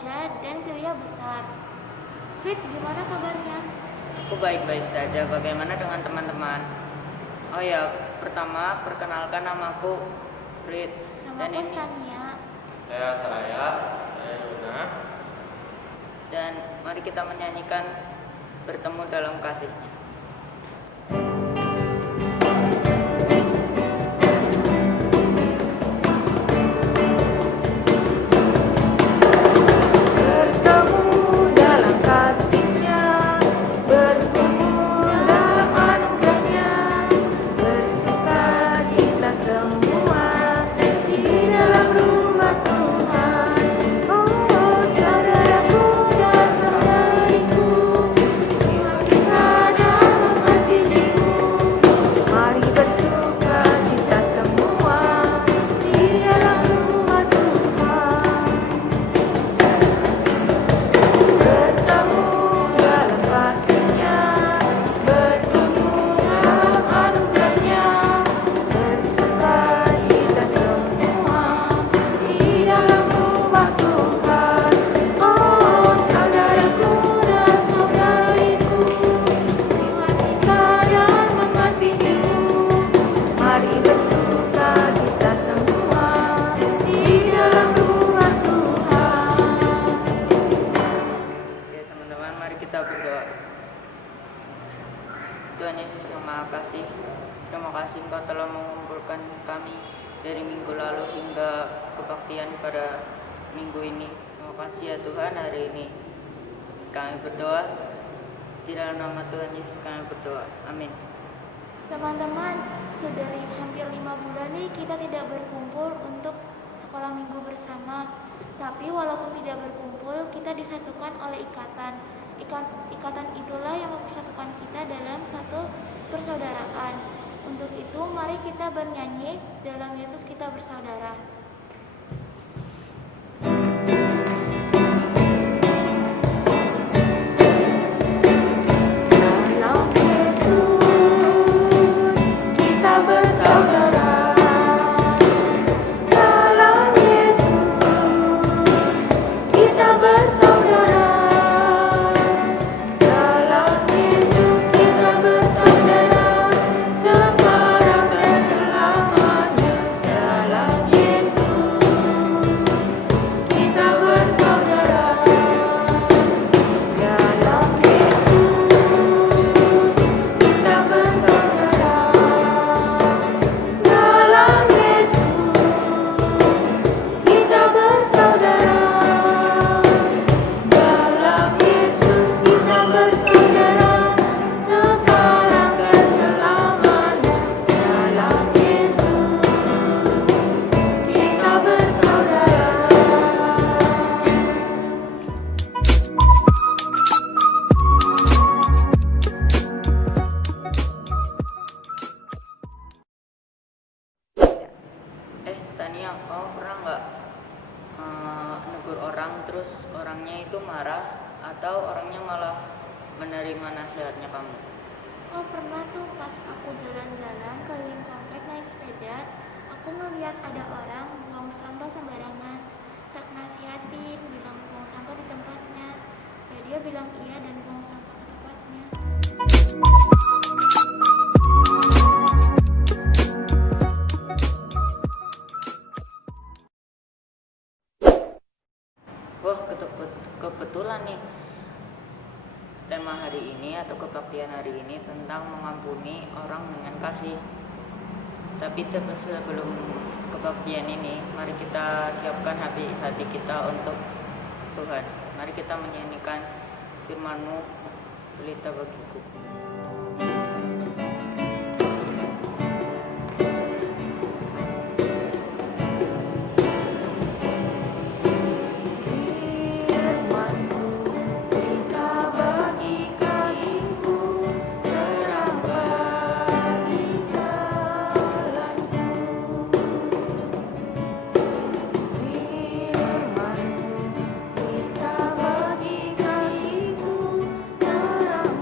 remaja dan pria besar. Fit, gimana kabarnya? Aku baik-baik saja. Bagaimana dengan teman-teman? Oh ya, pertama perkenalkan namaku Frit. Dan Namaku ini Stania. Saya Saraya, saya Yuna. dan mari kita menyanyikan bertemu dalam kasihnya. Tuhan Yesus yang Maha Kasih, terima kasih Engkau telah mengumpulkan kami dari minggu lalu hingga kebaktian pada minggu ini. Terima kasih ya Tuhan, hari ini kami berdoa di dalam nama Tuhan Yesus kami berdoa. Amin. Teman-teman, sudah hampir 5 bulan nih kita tidak berkumpul untuk sekolah minggu bersama. Tapi walaupun tidak berkumpul, kita disatukan oleh ikatan. Ikatan itulah yang mempersatukan kita dalam satu persaudaraan. Untuk itu, mari kita bernyanyi dalam Yesus kita bersaudara. Tania, kau pernah nggak negur orang terus orangnya itu marah atau orangnya malah menerima nasihatnya kamu? Oh, pernah tuh pas aku jalan-jalan keliling komplek naik sepeda, aku ngeliat ada orang buang sampah sembarangan. Tak nasihatin, bilang buang sampah di tempatnya. Ya dia bilang iya dan buang sampah ke tempatnya. Wah, kebetulan nih tema hari ini atau kebaktian hari ini tentang mengampuni orang dengan kasih. Tapi sebelum kebaktian ini, mari kita siapkan hati kita untuk Tuhan. Mari kita menyanyikan firman-Mu, pelita bagiku. Kita bagi kasih-Mu terang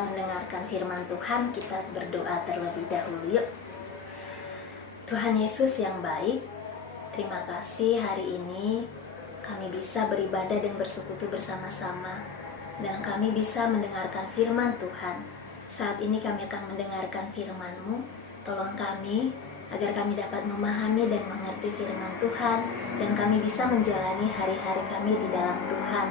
kita mendengarkan firman Tuhan, kita berdoa terlebih dahulu yuk. Tuhan Yesus yang baik, terima kasih hari ini kami bisa beribadah dan bersekutu bersama-sama, dan kami bisa mendengarkan firman Tuhan. Saat ini kami akan mendengarkan firman-Mu. Tolong kami agar kami dapat memahami dan mengerti firman Tuhan, dan kami bisa menjalani hari-hari kami di dalam Tuhan.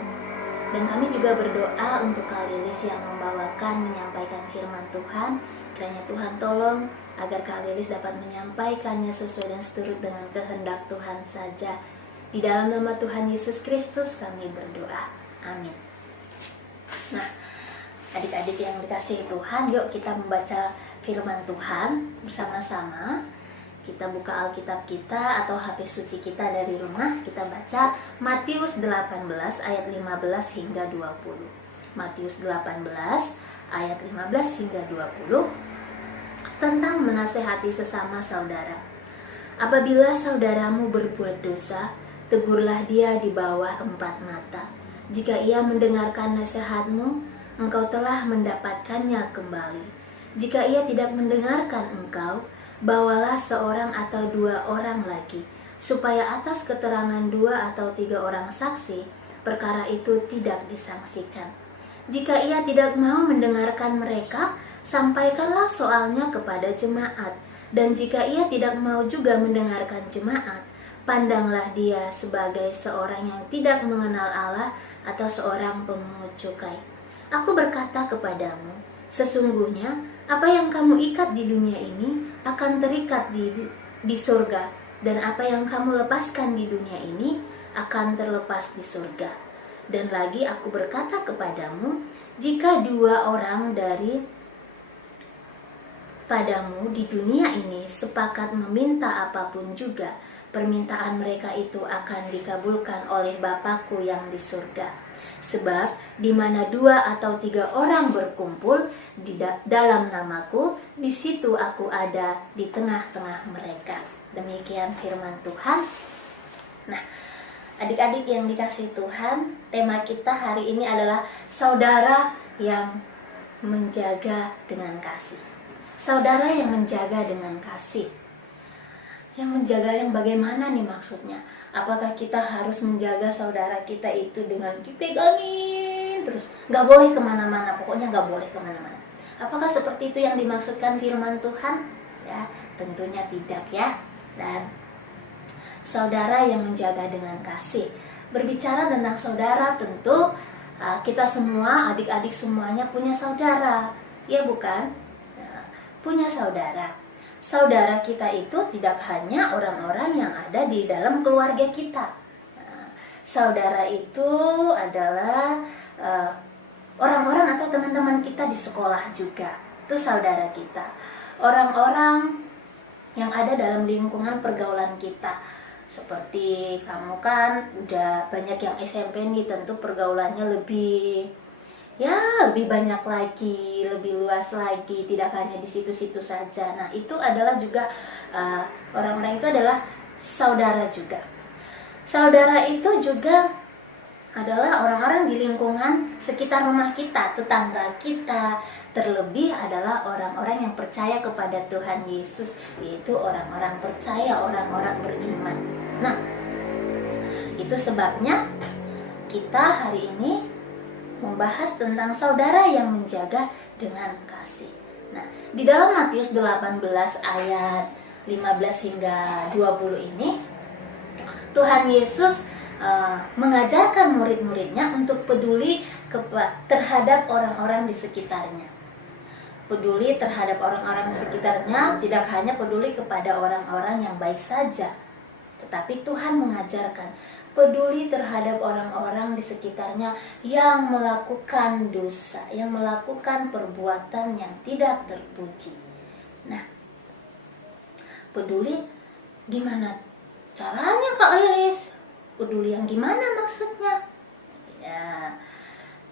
Dan kami juga berdoa untuk Kak Lilis yang membawakan, menyampaikan firman Tuhan. Kiranya Tuhan tolong agar Kak Lilis dapat menyampaikannya sesuai dan seturut dengan kehendak Tuhan saja. Di dalam nama Tuhan Yesus Kristus kami berdoa. Amin. Nah, adik-adik yang dikasihi Tuhan, yuk kita membaca firman Tuhan bersama-sama. Kita buka Alkitab kita atau HP suci kita dari rumah. Kita baca Matius 18 ayat 15 hingga 20. Matius 18 ayat 15 hingga 20 tentang menasehati sesama saudara. Apabila saudaramu berbuat dosa, tegurlah dia di bawah 4 mata. Jika ia mendengarkan nasihatmu, engkau telah mendapatkannya kembali. Jika ia tidak mendengarkan engkau, bawalah seorang atau 2 orang lagi, supaya atas keterangan 2 atau 3 orang saksi, perkara itu tidak disangsikan. Jika ia tidak mau mendengarkan mereka, sampaikanlah soalnya kepada jemaat. Dan jika ia tidak mau juga mendengarkan jemaat, pandanglah dia sebagai seorang yang tidak mengenal Allah atau seorang pemungut cukai. Aku berkata kepadamu, sesungguhnya apa yang kamu ikat di dunia ini akan terikat di surga, dan apa yang kamu lepaskan di dunia ini akan terlepas di surga. Dan lagi aku berkata kepadamu, jika 2 orang dari padamu di dunia ini sepakat meminta apapun juga, permintaan mereka itu akan dikabulkan oleh Bapa-Ku yang di surga. Sebab di mana 2 atau 3 orang berkumpul dalam namaku, di situ aku ada di tengah-tengah mereka. Demikian firman Tuhan. Nah, adik-adik yang dikasihi Tuhan, tema kita hari ini adalah saudara yang menjaga dengan kasih. Saudara yang menjaga dengan kasih. Yang menjaga yang bagaimana nih maksudnya? Apakah kita harus menjaga saudara kita itu dengan dipegangin terus, gak boleh kemana-mana, pokoknya gak boleh kemana-mana? Apakah seperti itu yang dimaksudkan firman Tuhan? Ya, tentunya tidak ya. Dan saudara yang menjaga dengan kasih. Berbicara tentang saudara, tentu kita semua, adik-adik semuanya punya saudara, ya bukan? Punya saudara. Saudara kita itu tidak hanya orang-orang yang ada di dalam keluarga kita. Saudara itu adalah orang-orang atau teman-teman kita di sekolah juga. Itu saudara kita. Orang-orang yang ada dalam lingkungan pergaulan kita. Seperti kamu kan udah banyak yang SMP nih, tentu pergaulannya lebih banyak lagi, lebih luas lagi, tidak hanya di situ-situ saja. Nah, itu adalah juga orang-orang itu adalah saudara juga. Saudara itu juga adalah orang-orang di lingkungan sekitar rumah kita, tetangga kita. Terlebih adalah orang-orang yang percaya kepada Tuhan Yesus, yaitu orang-orang percaya, orang-orang beriman. Nah, itu sebabnya kita hari ini membahas tentang saudara yang menjaga dengan kasih. Nah, di dalam Matius 18 ayat 15 hingga 20 ini, Tuhan Yesus mengajarkan murid-muridnya untuk peduli terhadap orang-orang di sekitarnya. Peduli terhadap orang-orang di sekitarnya, tidak hanya peduli kepada orang-orang yang baik saja, tetapi Tuhan mengajarkan peduli terhadap orang-orang di sekitarnya yang melakukan dosa, yang melakukan perbuatan yang tidak terpuji. Nah, peduli gimana caranya Kak Lilis? Peduli yang gimana maksudnya? Ya,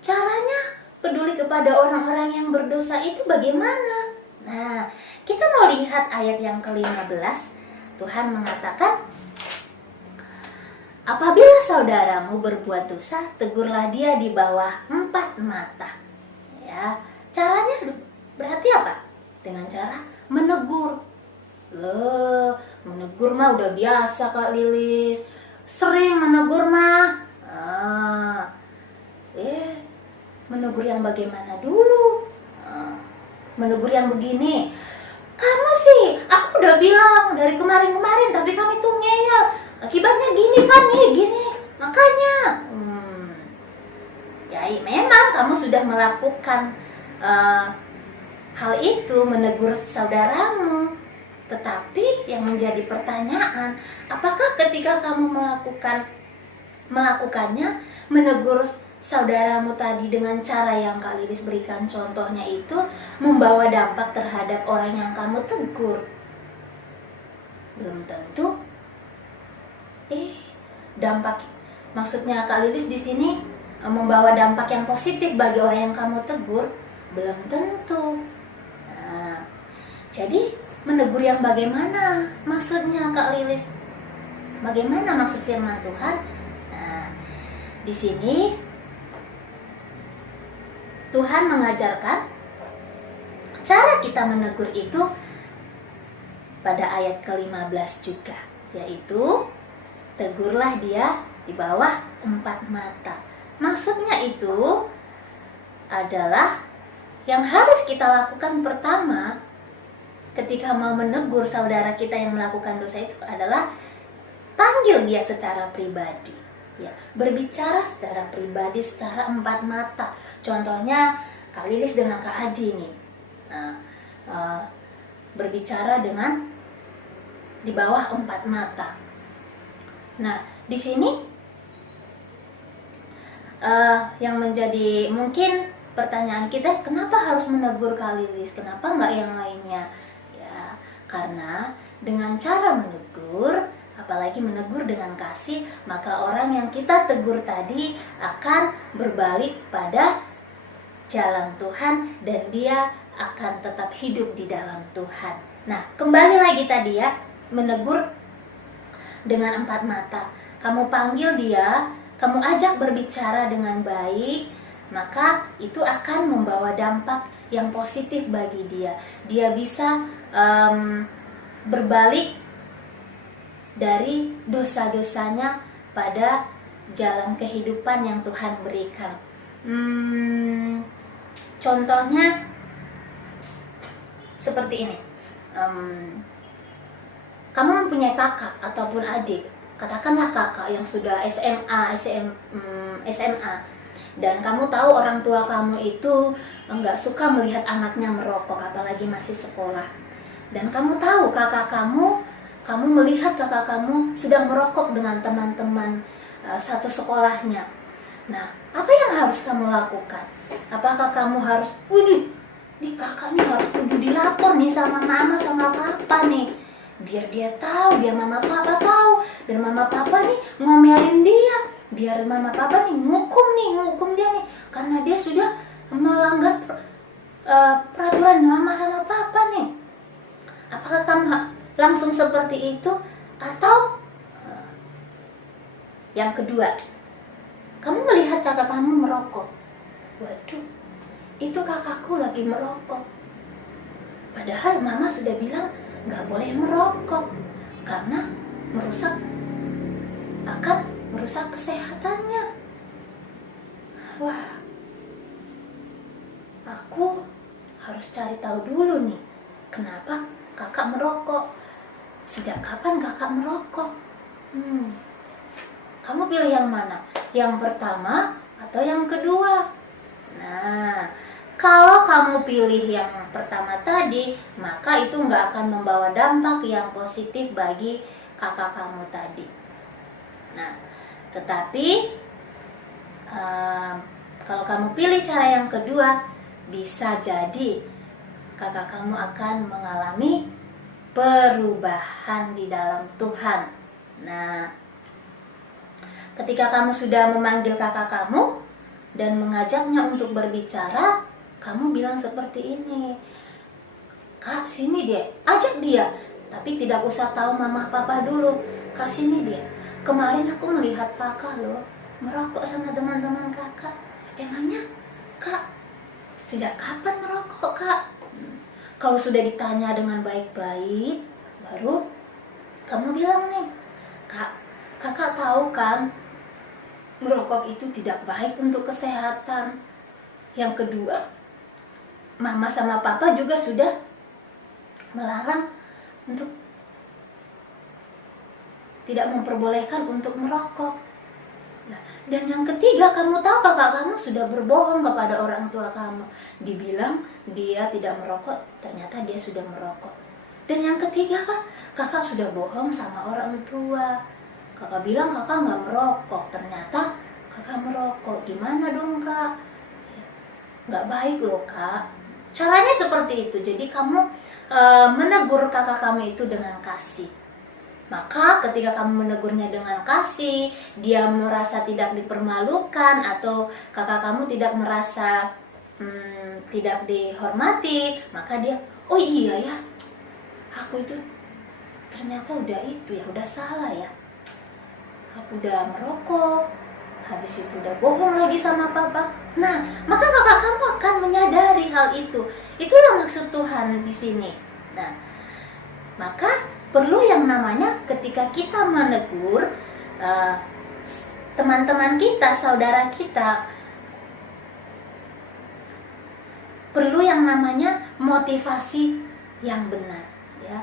caranya peduli kepada orang-orang yang berdosa itu bagaimana? Nah, kita mau lihat ayat yang ke-15. Tuhan mengatakan, apabila saudaramu berbuat dosa, tegurlah dia di bawah 4 mata. Ya, Caranya berarti apa? Dengan cara menegur. Loh, menegur mah udah biasa Kak Lilis. Sering menegur mah. Menegur yang bagaimana dulu? Menegur yang begini. Kamu sih, aku udah bilang dari kemarin-kemarin, tapi kamu tuh ngeyel. Akibatnya gini kan nih, gini. Makanya. Ya, memang kamu sudah melakukan hal itu, menegur saudaramu. Tetapi yang menjadi pertanyaan, apakah ketika kamu melakukannya, menegur saudaramu tadi dengan cara yang Kak Lilis berikan contohnya itu membawa dampak terhadap orang yang kamu tegur? Belum tentu. Dampak maksudnya Kak Lilis di sini membawa dampak yang positif bagi orang yang kamu tegur? Belum tentu. Nah, jadi menegur yang bagaimana maksudnya Kak Lilis? Bagaimana maksud firman Tuhan? Nah, di sini Tuhan mengajarkan cara kita menegur itu pada ayat ke-15 juga, yaitu tegurlah dia di bawah 4 mata. Maksudnya itu adalah yang harus kita lakukan pertama ketika mau menegur saudara kita yang melakukan dosa itu adalah panggil dia secara pribadi. Ya, berbicara secara pribadi, secara 4 mata. Contohnya Kak Lilis dengan Kak Adi nih. Berbicara dengan di bawah 4 mata. Nah, di sini yang menjadi mungkin pertanyaan kita, kenapa harus menegur Kak Lilis? Kenapa enggak yang lainnya? Ya, karena dengan cara menegur, apalagi menegur dengan kasih, maka orang yang kita tegur tadi akan berbalik pada jalan Tuhan dan dia akan tetap hidup di dalam Tuhan. Nah, kembali lagi tadi ya, menegur dengan 4 mata. Kamu panggil dia, kamu ajak berbicara dengan baik, maka itu akan membawa dampak yang positif bagi dia. Dia bisa berbalik dari dosa-dosanya pada jalan kehidupan yang Tuhan berikan. Contohnya seperti ini. Kamu mempunyai kakak ataupun adik, katakanlah kakak yang sudah SMA, dan kamu tahu orang tua kamu itu enggak suka melihat anaknya merokok, apalagi masih sekolah. Dan kamu tahu kamu melihat kakak kamu sedang merokok dengan teman-teman satu sekolahnya. Nah, apa yang harus kamu lakukan? Apakah kamu harus, nih kakak nih harus dilapor nih sama mama sama papa nih, biar dia tahu, biar mama papa tahu, biar mama papa nih ngomelin dia, biar mama papa nih ngukum dia nih, karena dia sudah melanggar peraturan mama sama papa nih. Apakah kamu langsung seperti itu? Atau yang kedua, kamu melihat kakak kamu merokok. Waduh, itu kakakku lagi merokok. Padahal mama sudah bilang gak boleh merokok karena akan merusak kesehatannya. Wah, aku harus cari tahu dulu nih, kenapa kakak merokok. Sejak kapan kakak merokok? Kamu pilih yang mana? Yang pertama atau yang kedua? Nah, kalau kamu pilih yang pertama tadi, maka itu nggak akan membawa dampak yang positif bagi kakak kamu tadi. Nah, tetapi kalau kamu pilih cara yang kedua, bisa jadi kakak kamu akan mengalami perubahan di dalam Tuhan. Nah, ketika kamu sudah memanggil kakak kamu dan mengajaknya untuk berbicara, kamu bilang seperti ini, Kak, sini dia, ajak dia, tapi tidak usah tahu mama papa dulu. Kak, sini dia, kemarin aku melihat kakak loh merokok sama teman-teman kakak. Emangnya Kak Sejak kapan merokok, Kak? Kalau sudah ditanya dengan baik-baik, baru kamu bilang nih, Kak, kakak tahu kan merokok itu tidak baik untuk kesehatan. Yang kedua, mama sama papa juga sudah melarang untuk tidak memperbolehkan untuk merokok. Nah, dan yang ketiga, kamu tahu kakak kamu sudah berbohong kepada orang tua kamu. Dibilang dia tidak merokok, ternyata dia sudah merokok. Dan yang ketiga, kakak sudah bohong sama orang tua. Kakak bilang kakak nggak merokok, ternyata kakak merokok. Gimana dong, Kak? Nggak baik loh, Kak. Caranya seperti itu. Jadi kamu menegur kakak kamu itu dengan kasih. Maka ketika kamu menegurnya dengan kasih, dia merasa tidak dipermalukan atau kakak kamu tidak merasa tidak dihormati, maka dia, oh iya ya, aku itu ternyata udah itu ya, udah salah ya. Aku udah merokok, habis itu udah bohong lagi sama papa. Nah, maka kakak kamu akan menyadari hal itu. Itulah maksud Tuhan di sini. Nah, maka perlu yang namanya ketika kita menegur teman-teman kita, saudara kita, perlu yang namanya motivasi yang benar, ya.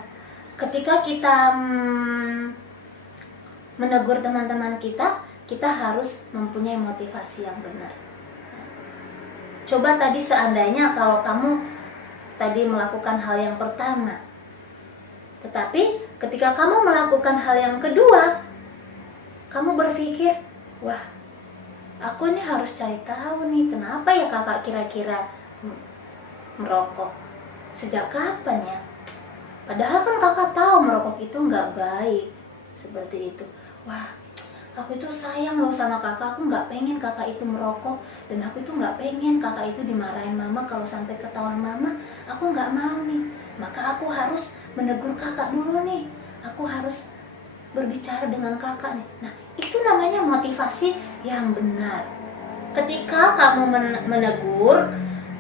Ketika kita menegur teman-teman kita, kita harus mempunyai motivasi yang benar. Coba tadi seandainya kalau kamu tadi melakukan hal yang pertama, tetapi ketika kamu melakukan hal yang kedua, kamu berpikir, wah, aku ini harus cari tahu nih, kenapa ya kakak kira-kira merokok? Sejak kapan ya? Padahal kan kakak tahu merokok itu nggak baik. Seperti itu. Wah, aku itu sayang loh sama kakak, aku nggak pengen kakak itu merokok. Dan aku itu nggak pengen kakak itu dimarahin mama kalau sampai ketahuan mama. Aku nggak mau nih. Maka aku harus menegur kakak dulu nih. Aku harus berbicara dengan kakak nih. Nah, itu namanya motivasi yang benar. Ketika kamu menegur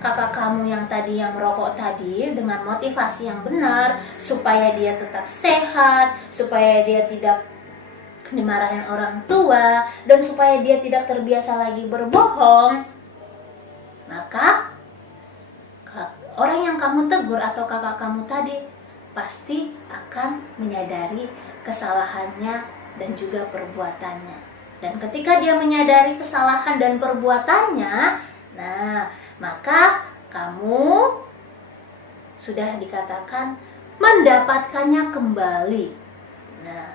kakak kamu yang tadi yang merokok tadi dengan motivasi yang benar, supaya dia tetap sehat, supaya dia tidak dimarahin orang tua, dan supaya dia tidak terbiasa lagi berbohong, maka orang yang kamu tegur atau kakak kamu tadi pasti akan menyadari kesalahannya dan juga perbuatannya. Dan ketika dia menyadari kesalahan dan perbuatannya, nah, maka kamu sudah dikatakan mendapatkannya kembali. Nah,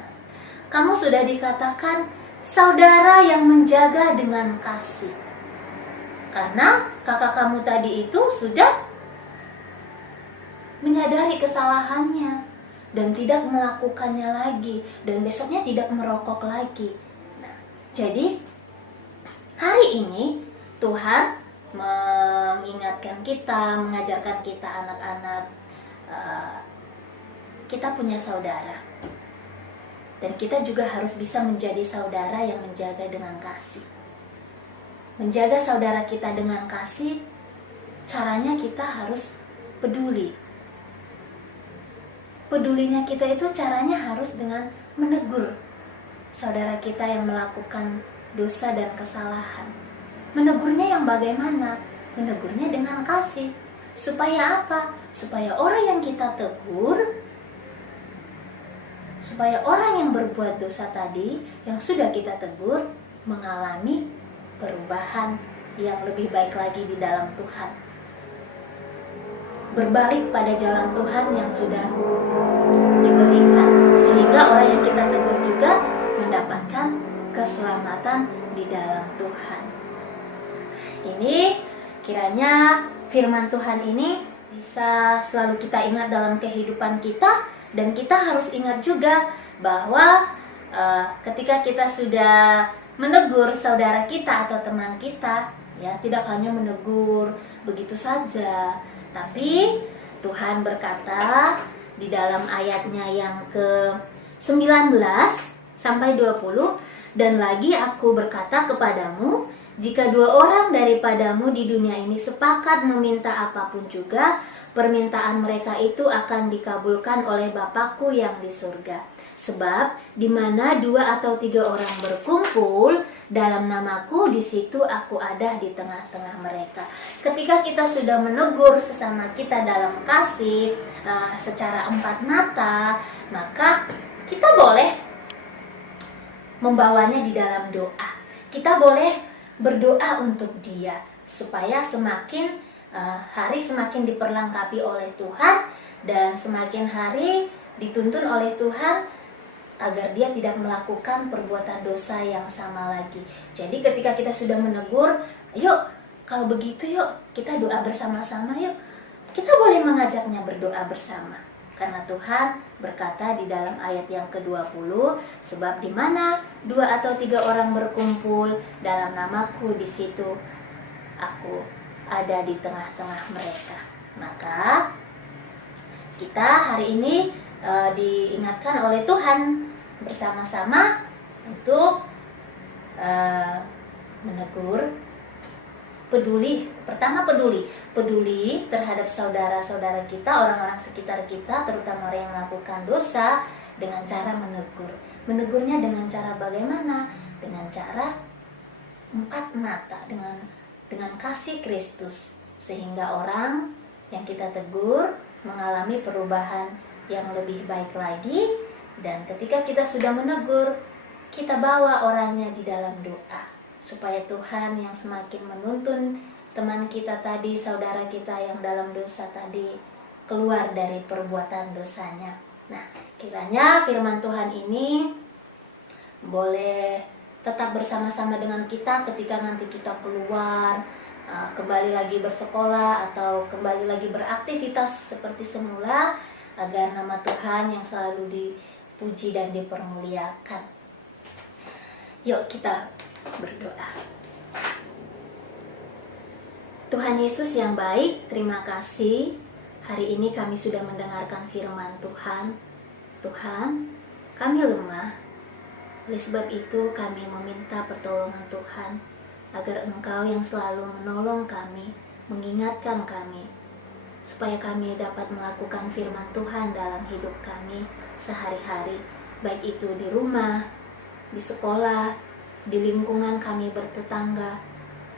kamu sudah dikatakan saudara yang menjaga dengan kasih. Karena kakak kamu tadi itu sudah menyadari kesalahannya dan tidak melakukannya lagi, dan besoknya tidak merokok lagi. Nah, jadi hari ini Tuhan mengingatkan kita, mengajarkan kita anak-anak, kita punya saudara, dan kita juga harus bisa menjadi saudara yang menjaga dengan kasih. Menjaga saudara kita dengan kasih, caranya kita harus peduli. Pedulinya kita itu caranya harus dengan menegur saudara kita yang melakukan dosa dan kesalahan. Menegurnya yang bagaimana? Menegurnya dengan kasih. Supaya apa? Supaya orang yang kita tegur, supaya orang yang berbuat dosa tadi, yang sudah kita tegur, mengalami perubahan yang lebih baik lagi di dalam Tuhan. Berbalik pada jalan Tuhan yang sudah diberikan, sehingga orang yang kita tegur juga mendapatkan keselamatan di dalam Tuhan. Ini kiranya firman Tuhan ini bisa selalu kita ingat dalam kehidupan kita, dan kita harus ingat juga bahwa ketika kita sudah menegur saudara kita atau teman kita, ya, tidak hanya menegur begitu saja, tapi Tuhan berkata di dalam ayatnya yang ke-19 sampai 20, dan lagi aku berkata kepadamu, jika 2 orang daripadamu di dunia ini sepakat meminta apapun juga, permintaan mereka itu akan dikabulkan oleh Bapakku yang di surga. Sebab di mana 2 atau 3 orang berkumpul dalam namaku, di situ aku ada di tengah-tengah mereka. Ketika kita sudah menegur sesama kita dalam kasih secara 4 mata, maka kita boleh membawanya di dalam doa. Kita boleh berdoa untuk dia supaya semakin hari semakin diperlengkapi oleh Tuhan dan semakin hari dituntun oleh Tuhan agar dia tidak melakukan perbuatan dosa yang sama lagi. Jadi ketika kita sudah menegur, yuk kalau begitu yuk kita doa bersama-sama yuk. Kita boleh mengajaknya berdoa bersama. Karena Tuhan berkata di dalam ayat yang ke-20, sebab di mana 2 atau 3 orang berkumpul dalam namaku, di situ aku ada di tengah-tengah mereka. Maka kita hari ini diingatkan oleh Tuhan bersama-sama untuk menegur, peduli. Pertama peduli terhadap saudara-saudara kita, orang-orang sekitar kita, terutama orang yang melakukan dosa, dengan cara menegur. Menegurnya dengan cara bagaimana? Dengan cara 4 mata, dengan kasih Kristus, sehingga orang yang kita tegur mengalami perubahan yang lebih baik lagi. Dan ketika kita sudah menegur, kita bawa orangnya di dalam doa, supaya Tuhan yang semakin menuntun teman kita tadi, saudara kita yang dalam dosa tadi, keluar dari perbuatan dosanya. Nah, kiranya firman Tuhan ini boleh tetap bersama-sama dengan kita ketika nanti kita keluar, kembali lagi bersekolah atau kembali lagi beraktivitas seperti semula, agar nama Tuhan yang selalu dipuji dan dipermuliakan. Yuk kita berdoa. Tuhan Yesus yang baik, terima kasih hari ini kami sudah mendengarkan firman Tuhan. Tuhan, kami lemah, oleh sebab itu kami meminta pertolongan Tuhan, agar Engkau yang selalu menolong kami, mengingatkan kami, supaya kami dapat melakukan firman Tuhan dalam hidup kami sehari-hari, baik itu di rumah, di sekolah, di lingkungan kami bertetangga,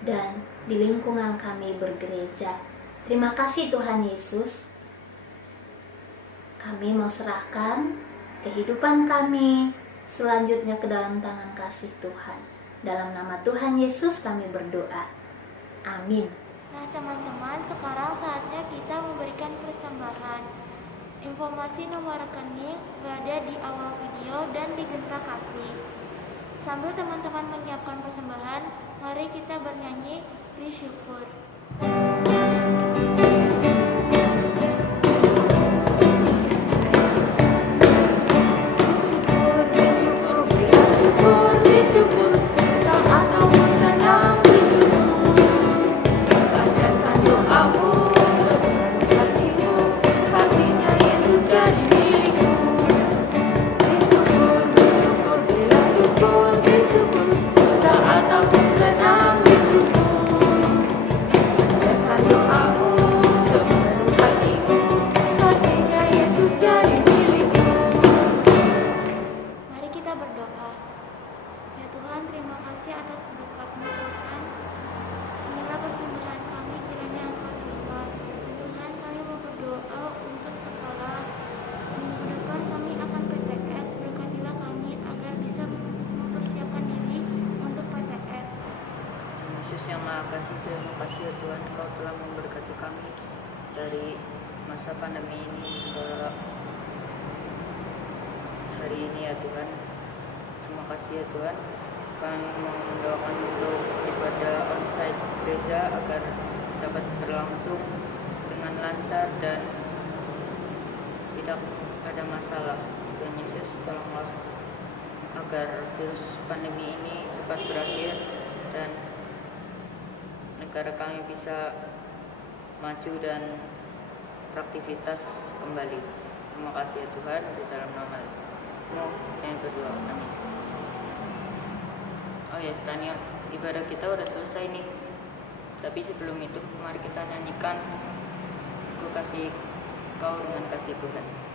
dan di lingkungan kami bergereja. Terima kasih Tuhan Yesus. Kami mau serahkan kehidupan kami selanjutnya ke dalam tangan kasih Tuhan. Dalam nama Tuhan Yesus kami berdoa. Amin. Nah teman-teman, sekarang saatnya kita memberikan persembahan. Informasi nomor rekening berada di awal video dan di genta kasih. Sambil teman-teman menyiapkan persembahan, mari kita bernyanyi bersyukur. Terima kasih ya Tuhan, Kau telah memberkati kami dari masa pandemi ini hingga hari ini ya Tuhan. Terima kasih ya Tuhan. Kami mau mendoakan untuk ibadah onsite gereja agar dapat berlangsung dengan lancar dan tidak ada masalah. Tuhan Yesus, tolonglah agar virus pandemi ini cepat berakhir dan negara kami bisa maju dan beraktivitas kembali. Terima kasih ya Tuhan, di dalam nama-Mu yang kedua. Amin. Oh ya Stania, ibadah kita udah selesai nih. Tapi sebelum itu mari kita nyanyikan Ku Kasih Kau dengan Kasih Tuhan.